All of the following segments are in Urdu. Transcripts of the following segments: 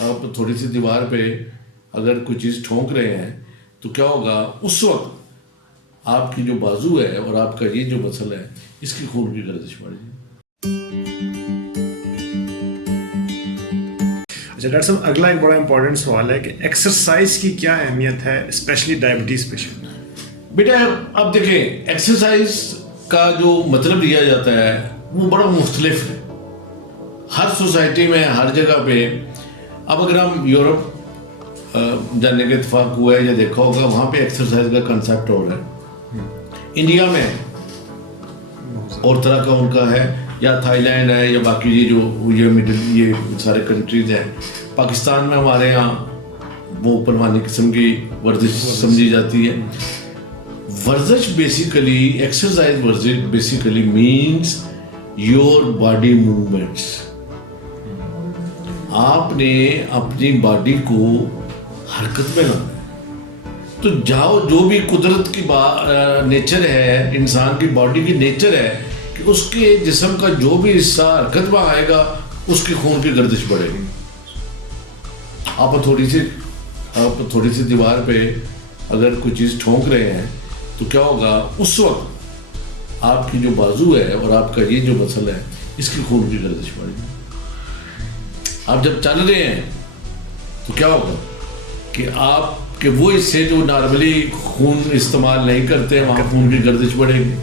آپ تھوڑی سی دیوار پہ اگر کوئی چیز ٹھونک رہے ہیں تو کیا ہوگا اس وقت آپ کی جو بازو ہے اور آپ کا یہ جو مسل ہے اس کی خون کی گردش بڑھے گی. اچھا ڈاکٹر صاحب، اگلا ایک بڑا امپورٹنٹ سوال ہے کہ ایکسرسائز کی کیا اہمیت ہے اسپیشلی ڈائبٹیز پیشنٹ؟ بیٹا اب دیکھیں ایکسرسائز کا جو مطلب دیا جاتا ہے وہ بڑا مختلف ہے ہر سوسائٹی میں ہر جگہ پہ. اب اگر ہم یورپ جانے کا اتفاق ہوا ہے یا دیکھا ہوگا وہاں پہ ایکسرسائز کا کنسیپٹ اور ہے. انڈیا میں اور طرح کا ان کا ہے، یا تھائی لینڈ ہے یا باقی یہ مڈل یہ سارے کنٹریز ہیں. پاکستان میں ہمارے یہاں وہ پروانی قسم کی ورزش سمجھی جاتی ہے. ورزش بیسیکلی ایکسرسائز ورزش basically means your body movements. آپ نے اپنی باڈی کو حرکت میں لانا ہے. تو جو بھی قدرت کی نیچر ہے، انسان کی باڈی کی نیچر ہے کہ اس کے جسم کا جو بھی حصہ حرکت میں آئے گا اس کی خون کی گردش بڑھے گی. آپ تھوڑی سی دیوار پہ اگر کوئی چیز ٹھونک رہے ہیں تو کیا ہوگا اس وقت آپ کی جو بازو ہے اور آپ کا یہ جو مسل ہے اس کی خون کی گردش بڑھے گی. آپ جب چل رہے ہیں تو کیا ہوگا کہ آپ کہ وہ حصے جو نارملی خون استعمال نہیں کرتے وہاں خون کی گردش بڑھے گی.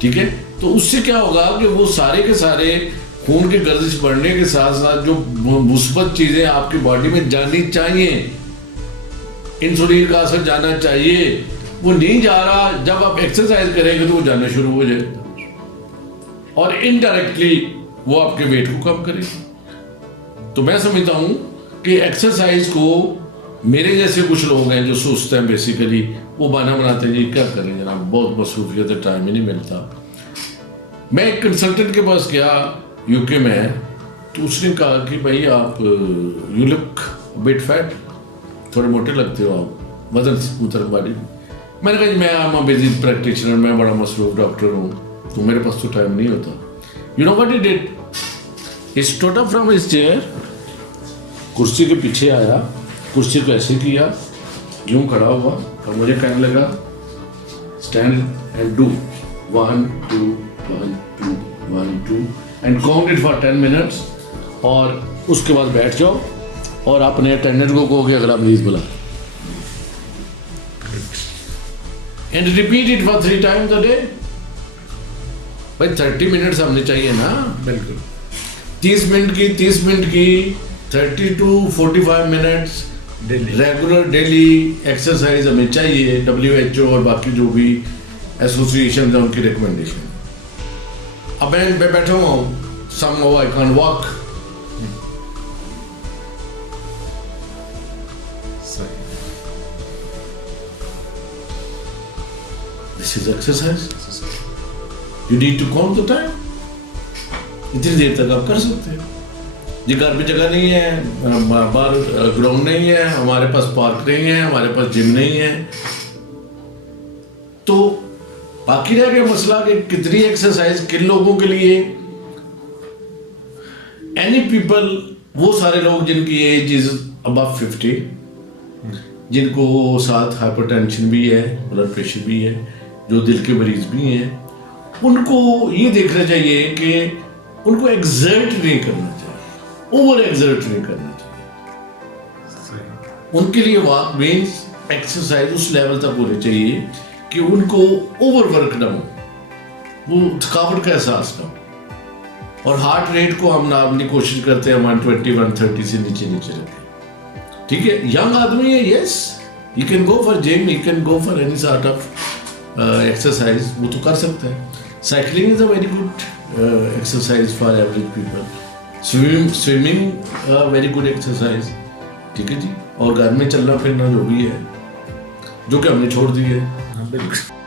ٹھیک ہے، تو اس سے کیا ہوگا کہ وہ سارے کے سارے خون کی گردش بڑھنے کے ساتھ ساتھ جو مثبت چیزیں آپ کی باڈی میں جانی چاہیے، انسولین کا اثر جانا چاہیے، وہ نہیں جا رہا. جب آپ ایکسرسائز کریں گے تو وہ جانا شروع ہو جائے گا اور انڈائریکٹلی وہ آپ کے ویٹ کو کم کرے گا. تو میں سمجھتا ہوں کہ ایکسرسائز کو میرے جیسے کچھ لوگ ہیں جو سوچتے ہیں بیسیکلی وہ بہانہ بناتے ہیں جی کیا کریں جناب بہت مصروفیت ہے ٹائم ہی نہیں ملتا. میں ایک کنسلٹنٹ کے پاس گیا یو کے میں، تو اس نے کہا کہ بھائی آپ یو لک بٹ فیٹ، تھوڑے موٹے لگتے ہو آپ، وزن اتر باڈی. میں نے کہا جی میں آئی ایم بزی پریکٹیشنر، میں بڑا مصروف ڈاکٹر ہوں تو میرے پاس تو ٹائم نہیں ہوتا. You know what he did, he stood up from his chair, کرسی کے پیچھے آیا، کرسی کو ایسے کیا، یوں کھڑا ہوا اور مجھے کہنے لگا stand and do 1 2 1 2 1 2 and count it for 10 minutes, اور اس کے بعد بیٹھ جاؤ اور اپنے اٹینڈنٹ کو کہو کہ اگلا مریض بلا، and repeat it for 3 times a day. بھائی 30 منٹس ہمیں چاہیے نا، بالکل 30 منٹ کی 30 to 45 minutes regular daily exercise ہمیں چاہیے. WHO اور باقی جو بھی ایسوسیشن ہیں ان کی ریکمنڈیشن. اب میں بیٹھا ہوں somehow I can't walk. This is exercise. You need to count the time. اتنی دیر تک آپ کر سکتے ہیں. جی گھر پہ جگہ نہیں ہے، باہر گراؤنڈ نہیں ہے، ہمارے پاس پارک نہیں ہے، ہمارے پاس جم نہیں ہے، تو باقی رہ گیا مسئلہ کہ کتنی ایکسرسائز کن لوگوں کے لیے. اینی پیپل، وہ سارے لوگ جن کی ایج از ابو 50، جن کو ساتھ ہائپر ٹینشن بھی ہے، بلڈ پریشر بھی ہے، جو دل کے مریض بھی ہیں، ان کو یہ دیکھنا چاہیے کہ ان کو ایگزرٹ نہیں کرنا چاہیے، اوور ایگزرٹ نہیں کرنا چاہیے. ان کے لیے واک مینس ایکسرسائز اس لیول تک ہونی چاہیے کہ ان کو اوور ورک نہ ہو، وہ تھکاوٹ کا احساس نہ ہو. اور ہارٹ ریٹ کو ہم نارملی کوشش کرتے ہیں 120 130 سے نیچے رکھیں. ٹھیک ہے، ینگ آدمی ہے، yes he can go for gym, he can go for any sort of exercise, وہ تو کر سکتے ہیں. Cycling is a very good exercise for average people. Swimming very good exercise. ٹھیک ہے جی، اور گھر میں چلنا پھرنا جو بھی ہے، جو کہ ہم نے چھوڑ دی ہے. بالکل.